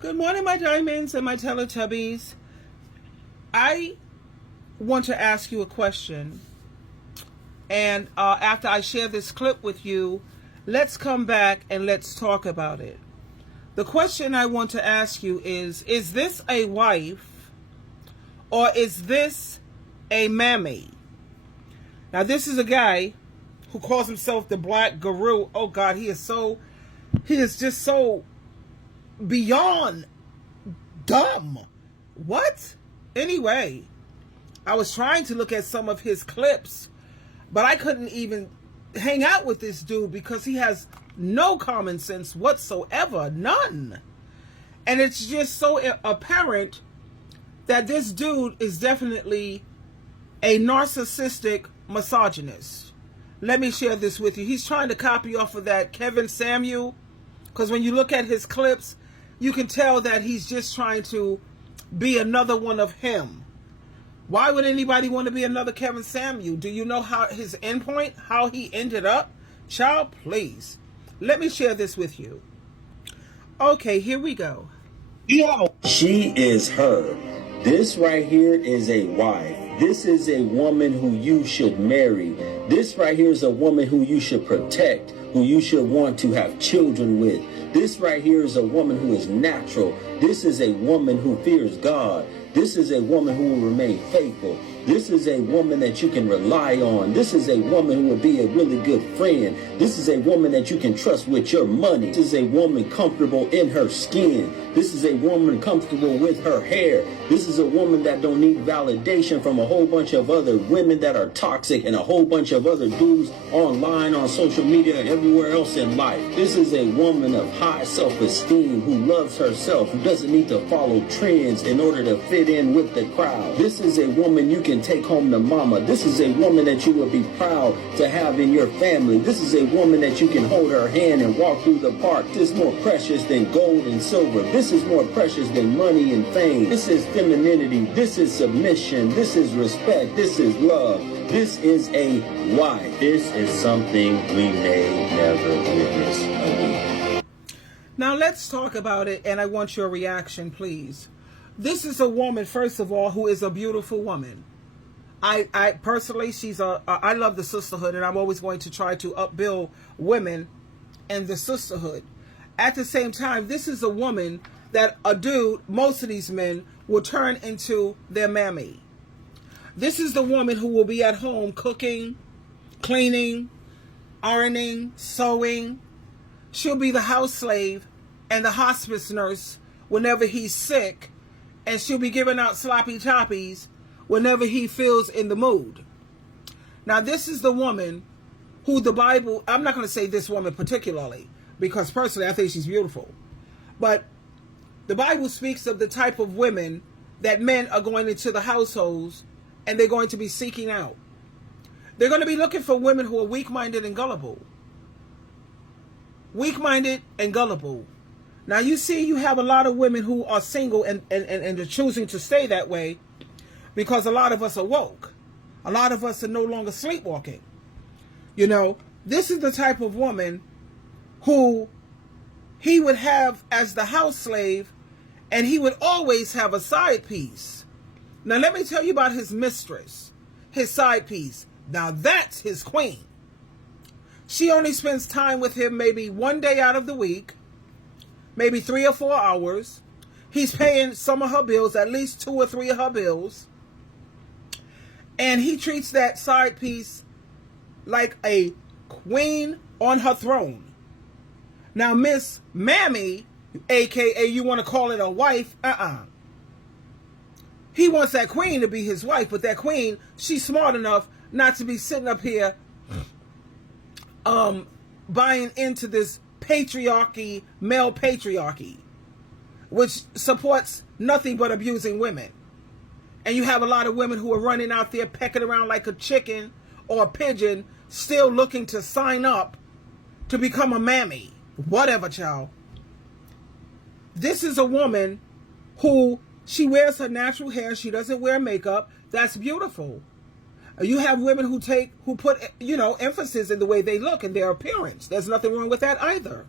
Good morning, my diamonds and my Teletubbies. I want to ask you a question. And after I share this clip with you, let's come back and let's talk about it. The question I want to ask you is this a wife or is this a mammy? Now, this is a guy who calls himself the Black Guru. Oh, God, he is just so beyond dumb. What? Anyway, I was trying to look at some of his clips, but I couldn't even hang out with this dude because he has no common sense whatsoever. None. And it's just so apparent that this dude is definitely a narcissistic misogynist. Let me share this with you. He's trying to copy off of that Kevin Samuel, because when you look at his clips, you can tell that he's just trying to be another one of him. Why would anybody want to be another Kevin Samuel? Do you know how his endpoint, how he ended up? Child, please. Let me share this with you. Okay, here we go. She is her. This right here is a wife. This is a woman who you should marry. This right here is a woman who you should protect, who you should want to have children with. This right here is a woman who is natural. This is a woman who fears God. This is a woman who will remain faithful. This is a woman that you can rely on. This is a woman who will be a really good friend. This is a woman that you can trust with your money. This is a woman comfortable in her skin. This is a woman comfortable with her hair. This is a woman that don't need validation from a whole bunch of other women that are toxic and a whole bunch of other dudes online, on social media, and everywhere else in life. This is a woman of high self-esteem who loves herself, who doesn't need to follow trends in order to fit in with the crowd. This is a woman you can take home to mama. This is a woman that you will be proud to have in your family. This is a woman that you can hold her hand and walk through the park. This is more precious than gold and silver. This is more precious than money and fame. This is femininity. This is submission. This is respect. This is love. This is a wife. This is something we may never witness again. Now let's talk about it, and I want your reaction, please. This is a woman, first of all, who is a beautiful woman. I personally, I love the sisterhood, and I'm always going to try to upbuild women and the sisterhood. At the same time, this is a woman that a dude, most of these men, will turn into their mammy. This is the woman who will be at home cooking, cleaning, ironing, sewing. She'll be the house slave and the hospice nurse whenever he's sick, and she'll be giving out sloppy toppies whenever he feels in the mood. Now, this is the woman who the Bible, I'm not going to say this woman particularly, because personally I think she's beautiful, but the Bible speaks of the type of women that men are going into the households and they're going to be seeking out. They're going to be looking for women who are weak-minded and gullible. Weak-minded and gullible. Now, you see, you have a lot of women who are single and are choosing to stay that way because a lot of us are woke. A lot of us are no longer sleepwalking. You know, this is the type of woman who he would have as the house slave, and he would always have a side piece. Now, let me tell you about his mistress, his side piece. Now, that's his queen. She only spends time with him maybe one day out of the week, maybe 3 or 4 hours. He's paying some of her bills, at least 2 or 3 of her bills. And he treats that side piece like a queen on her throne. Now, Miss Mammy, a.k.a. you want to call it a wife, he wants that queen to be his wife, but that queen, she's smart enough not to be sitting up here buying into this patriarchy, male patriarchy, which supports nothing but abusing women. And you have a lot of women who are running out there pecking around like a chicken or a pigeon, still looking to sign up to become a mammy. Whatever, child. This is a woman who, she wears her natural hair. She doesn't wear makeup. That's beautiful. You have women who put, emphasis in the way they look and their appearance. There's nothing wrong with that either.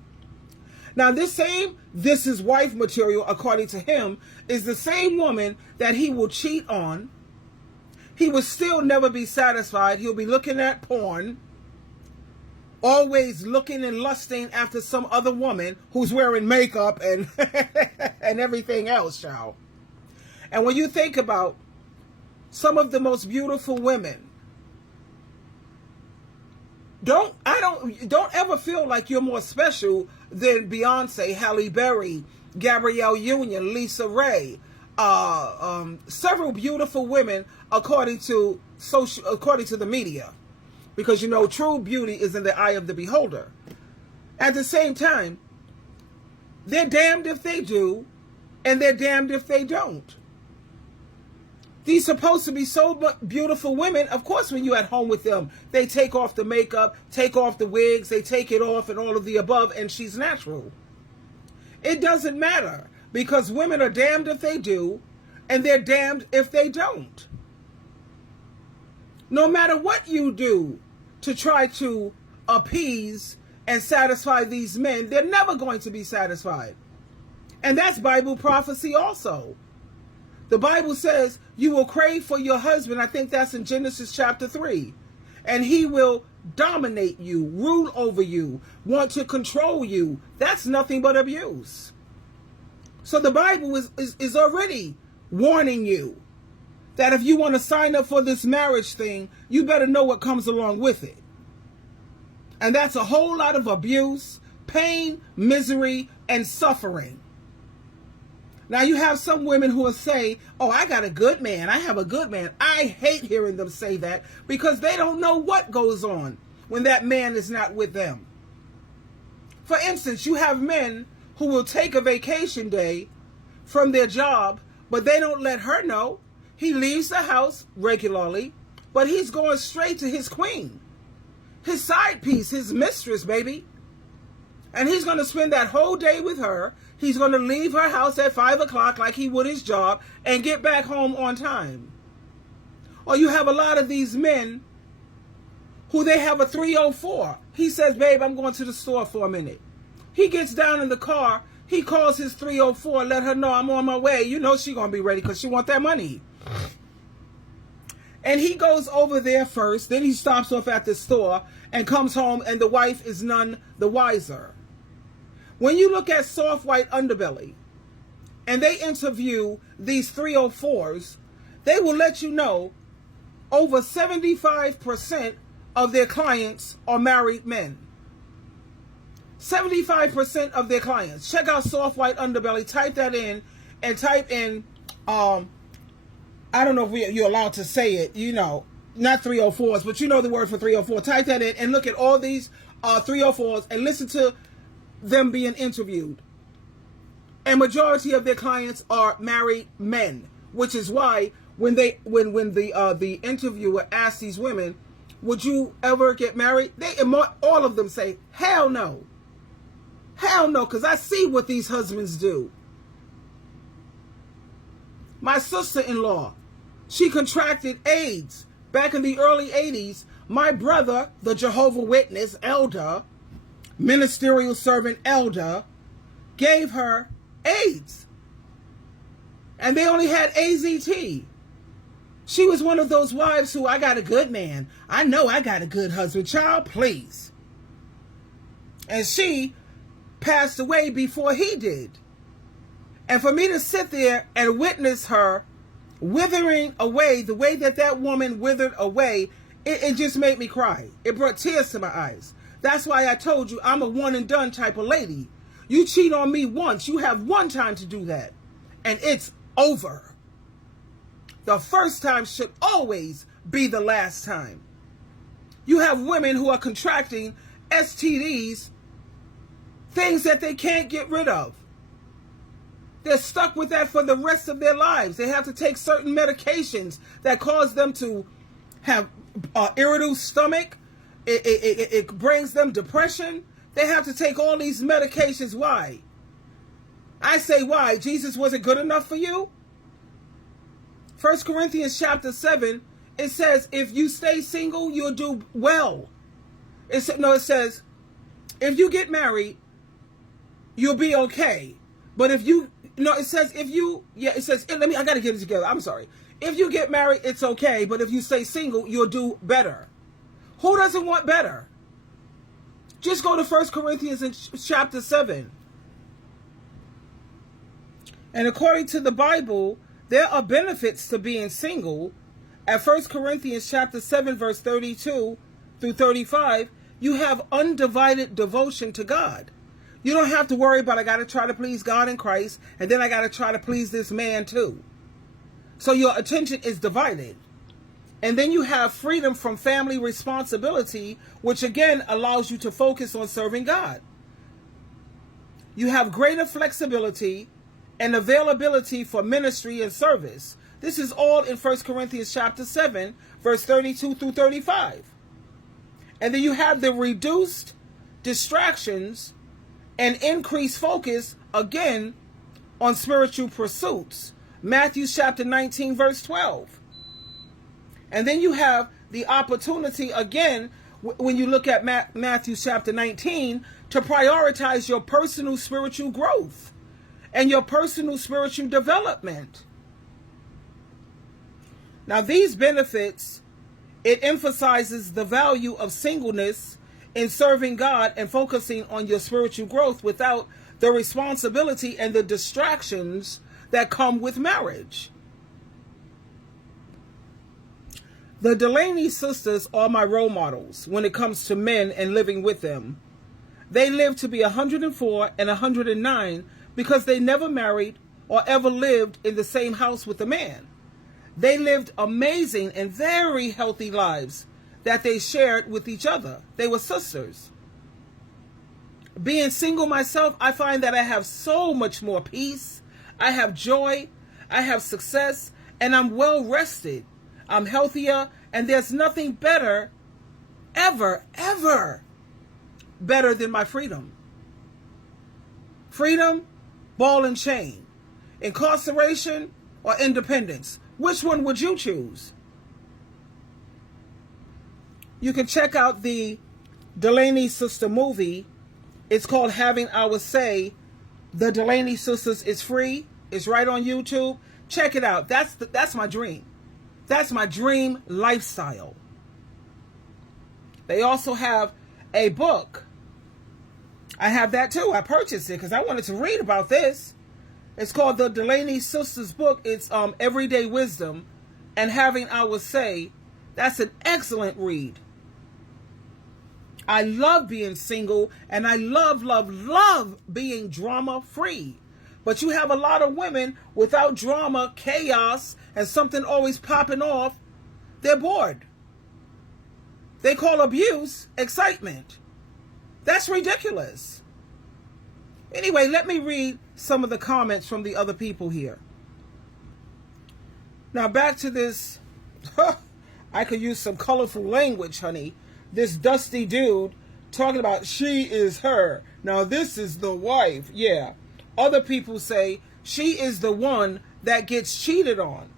Now, this is wife material, according to him, is the same woman that he will cheat on. He will still never be satisfied. He'll be looking at porn, always looking and lusting after some other woman who's wearing makeup and and everything else, child. And when you think about some of the most beautiful women, don't ever feel like you're more special than Beyonce, Halle Berry, Gabrielle Union, Lisa Ray, several beautiful women according to the media, because true beauty is in the eye of the beholder. At the same time, they're damned if they do, and they're damned if they don't. These supposed to be so beautiful women, of course, when you're at home with them, they take off the makeup, take off the wigs, they take it off and all of the above, and she's natural. It doesn't matter, because women are damned if they do, and they're damned if they don't. No matter what you do to try to appease and satisfy these men, they're never going to be satisfied. And that's Bible prophecy also. The Bible says you will crave for your husband. I think that's in Genesis chapter 3. And he will dominate you, rule over you, want to control you. That's nothing but abuse. So the Bible is already warning you that if you want to sign up for this marriage thing, you better know what comes along with it. And that's a whole lot of abuse, pain, misery, and suffering. Now, you have some women who will say, oh, I got a good man. I have a good man. I hate hearing them say that, because they don't know what goes on when that man is not with them. For instance, you have men who will take a vacation day from their job, but they don't let her know. He leaves the house regularly, but he's going straight to his queen, his side piece, his mistress, baby. And he's going to spend that whole day with her. He's going to leave her house at 5 o'clock like he would his job and get back home on time. Or you have a lot of these men who they have a 304. He says, babe, I'm going to the store for a minute. He gets down in the car. He calls his 304, let her know I'm on my way. You know she's going to be ready because she wants that money. And he goes over there first. Then he stops off at the store and comes home, and the wife is none the wiser. When you look at soft white underbelly and they interview these 304s, they will let you know over 75% of their clients are married men. 75% of their clients. Check out soft white underbelly. Type that in and type in, I don't know if you're allowed to say it, not 304s, but you know the word for 304. Type that in and look at all these 304s and listen to them being interviewed. And majority of their clients are married men, which is why when the interviewer asks these women, would you ever get married? All of them say, hell no. Hell no, because I see what these husbands do. My sister-in-law, she contracted AIDS back in the early 80s. My brother, the Jehovah's Witness elder, ministerial servant elder, gave her AIDS. And they only had AZT. She was one of those wives who, I got a good man. I know I got a good husband. Child, please. And she passed away before he did. And for me to sit there and witness her withering away the way that woman withered away, it just made me cry. It brought tears to my eyes. That's why I told you I'm a one and done type of lady. You cheat on me once, you have one time to do that, and it's over. The first time should always be the last time. You have women who are contracting STDs, things that they can't get rid of. They're stuck with that for the rest of their lives. They have to take certain medications that cause them to have irritable stomach. It brings them depression. They have to take all these medications. Why? I say why? Jesus wasn't good enough for you? 1 Corinthians chapter 7, it says, if you stay single, you'll do well. It says, if you get married, you'll be okay. But if you, no, it says if you, yeah, it says, I got to get it together. I'm sorry. If you get married, it's okay. But if you stay single, you'll do better. Who doesn't want better? Just go to 1 Corinthians in chapter 7. And according to the Bible, there are benefits to being single. At 1 Corinthians chapter 7, verse 32 through 35, you have undivided devotion to God. You don't have to worry about, I got to try to please God in Christ, and then I got to try to please this man too. So your attention is divided. And then you have freedom from family responsibility, which again allows you to focus on serving God. You have greater flexibility and availability for ministry and service. This is all in 1 Corinthians chapter 7, verse 32 through 35. And then you have the reduced distractions and increased focus, again, on spiritual pursuits. Matthew chapter 19, verse 12. And then you have the opportunity, again, when you look at Matthew chapter 19, to prioritize your personal spiritual growth and your personal spiritual development. Now, these benefits, it emphasizes the value of singleness in serving God and focusing on your spiritual growth without the responsibility and the distractions that come with marriage. The Delaney sisters are my role models when it comes to men and living with them. They lived to be 104 and 109 because they never married or ever lived in the same house with a man. They lived amazing and very healthy lives that they shared with each other. They were sisters. Being single myself, I find that I have so much more peace. I have joy. I have success. And I'm well rested. I'm healthier. And there's nothing better, ever, better than my freedom. Freedom, ball and chain. Incarceration or independence. Which one would you choose? You can check out the Delaney Sister movie. It's called Having Our Say. The Delaney Sisters is free. It's right on YouTube. Check it out. That's my dream. That's my dream lifestyle. They also have a book. I have that too. I purchased it because I wanted to read about this. It's called the Delaney Sisters book. It's Everyday Wisdom and Having Our Say. That's an excellent read. I love being single and I love being drama free. But you have a lot of women without drama, chaos, and something always popping off. They're bored. They call abuse excitement. That's ridiculous. Anyway, let me read some of the comments from the other people here. Now back to this. I could use some colorful language, honey. This dusty dude talking about she is her. Now this is the wife. Yeah. Other people say she is the one that gets cheated on.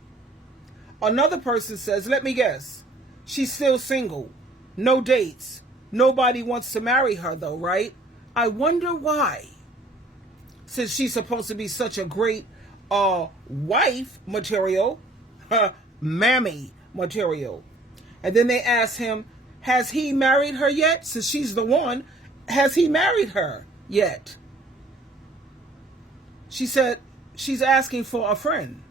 Another person says, let me guess, she's still single. No dates. Nobody wants to marry her though, right? I wonder why. Since she's supposed to be such a great wife material, Mammy material. And then they ask him, has he married her yet? Since she's the one, has he married her yet? She said she's asking for a friend.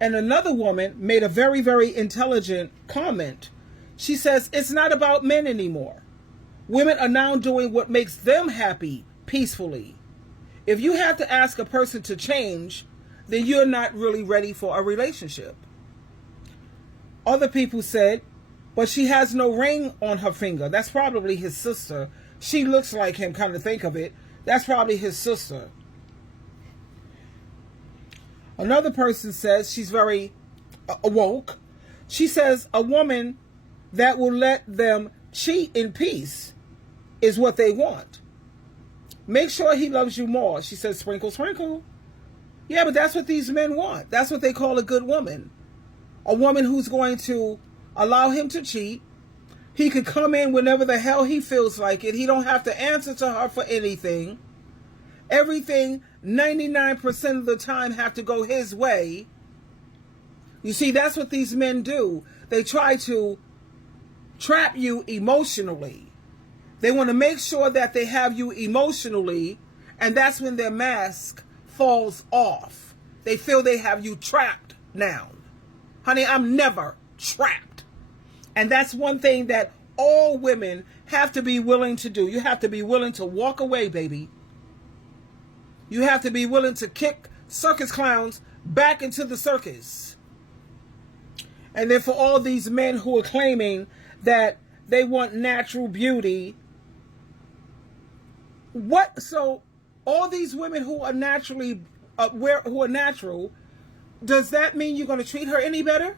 And another woman made a very, very intelligent comment. She says, it's not about men anymore. Women are now doing what makes them happy peacefully. If you have to ask a person to change, then you're not really ready for a relationship. Other people said, but she has no ring on her finger. That's probably his sister. She looks like him, come to think of it. That's probably his sister. Another person says she's very woke. She says a woman that will let them cheat in peace is what they want. Make sure he loves you more. She says, sprinkle, sprinkle. Yeah, but that's what these men want. That's what they call a good woman. A woman who's going to allow him to cheat. He could come in whenever the hell he feels like it. He don't have to answer to her for anything. Everything 99% of the time have to go his way. You see, that's what these men do. They try to trap you emotionally. They want to make sure that they have you emotionally, and that's when their mask falls off. They feel they have you trapped now. Honey, I'm never trapped. And that's one thing that all women have to be willing to do. You have to be willing to walk away, baby. You have to be willing to kick circus clowns back into the circus. And then for all these men who are claiming that they want natural beauty, what? So all these women who are naturally who are natural, does that mean you're going to treat her any better?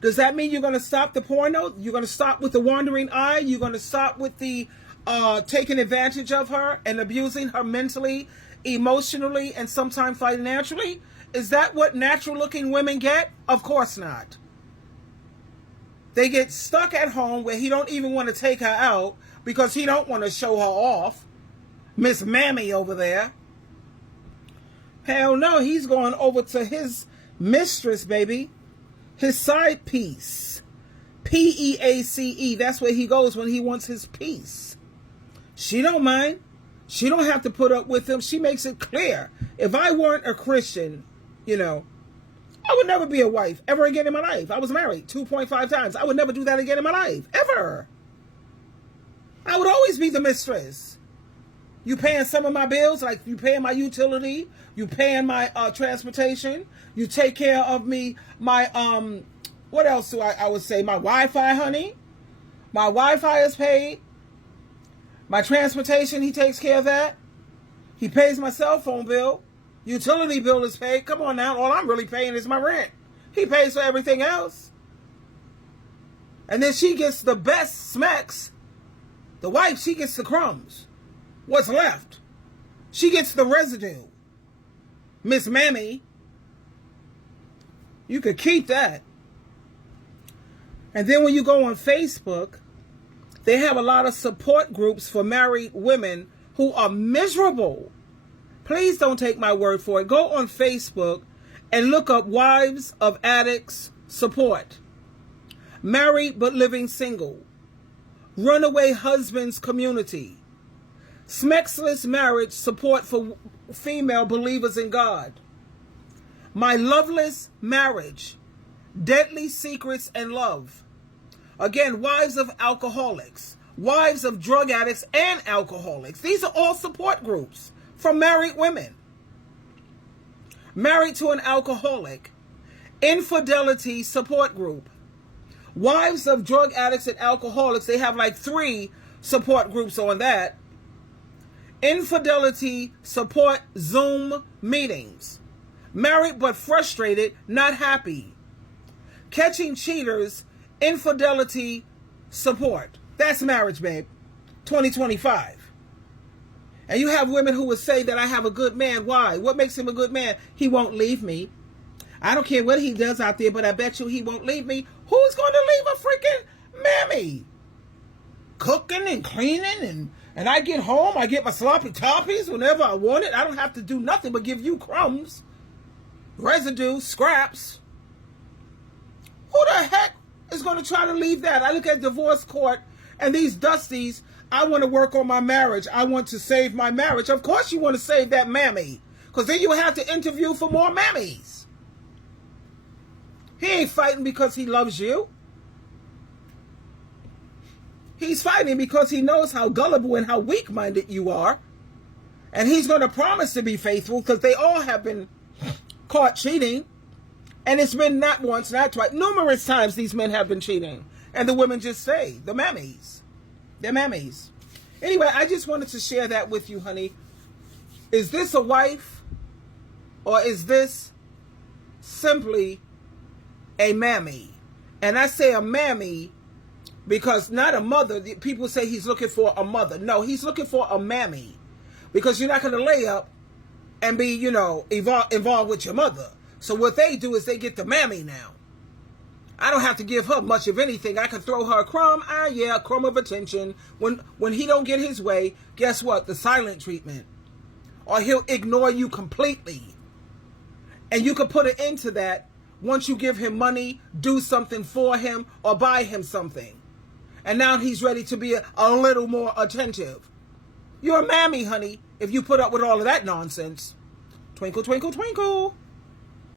Does that mean you're going to stop the porno? You're going to stop with the wandering eye? You're going to stop with the taking advantage of her and abusing her mentally, emotionally, and sometimes financially? Is that what natural-looking women get? Of course not. They get stuck at home where he don't even want to take her out because he don't want to show her off. Miss Mammy over there. Hell no, he's going over to his mistress, baby. His side piece. P-E-A-C-E. That's where he goes when he wants his peace. She don't mind. She don't have to put up with him. She makes it clear. If I weren't a Christian, you know, I would never be a wife ever again in my life. I was married 2.5 times. I would never do that again in my life. Ever. I would always be the mistress. You paying some of my bills, like you paying my utility, you paying my transportation, you take care of me, my, what else do I would say? My Wi-Fi, honey. My Wi-Fi is paid. My transportation, he takes care of that. He pays my cell phone bill. Utility bill is paid. Come on now, all I'm really paying is my rent. He pays for everything else. And then she gets the best smacks. The wife, she gets the crumbs. What's left? She gets the residue. Miss Mammy. You could keep that. And then when you go on Facebook, they have a lot of support groups for married women who are miserable. Please don't take my word for it. Go on Facebook and look up Wives of Addicts Support. Married but living single. Runaway Husbands Community. Smexless Marriage Support for Female Believers in God. My Loveless Marriage. Deadly Secrets and Love. Again, Wives of Alcoholics. Wives of Drug Addicts and Alcoholics. These are all support groups for married women. Married to an Alcoholic. Infidelity Support Group. Wives of Drug Addicts and Alcoholics. They have like 3 support groups on that. Infidelity Support Zoom Meetings. Married but frustrated, not happy. Catching Cheaters Infidelity Support. That's marriage, babe. 2025. And you have women who would say that I have a good man. Why? What makes him a good man? He won't leave me. I don't care what he does out there, but I bet you he won't leave me. Who's going to leave a freaking Mammy? Cooking and cleaning, and I get home, I get my sloppy toppies whenever I want it. I don't have to do nothing but give you crumbs, residue, scraps. Who the heck is going to try to leave that? I look at divorce court and these dusties. I want to work on my marriage. I want to save my marriage. Of course you want to save that Mammy, because then you have to interview for more Mammies. He ain't fighting because he loves you. He's fighting because he knows how gullible and how weak-minded you are. And he's going to promise to be faithful, because they all have been caught cheating. And it's been not once, not twice. Numerous times these men have been cheating. And the women just say, the Mammies. They're Mammies. Anyway, I just wanted to share that with you, honey. Is this a wife? Or is this simply a Mammy? And I say a Mammy because not a mother. People say he's looking for a mother. No, he's looking for a Mammy. Because you're not going to lay up and be, involved with your mother. So what they do is they get the Mammy now. I don't have to give her much of anything. I can throw her a crumb. Yeah, a crumb of attention. When he don't get his way, guess what? The silent treatment. Or he'll ignore you completely. And you can put an end to that once you give him money, do something for him, or buy him something. And now he's ready to be a little more attentive. You're a mammy, honey, if you put up with all of that nonsense. Twinkle, twinkle, twinkle.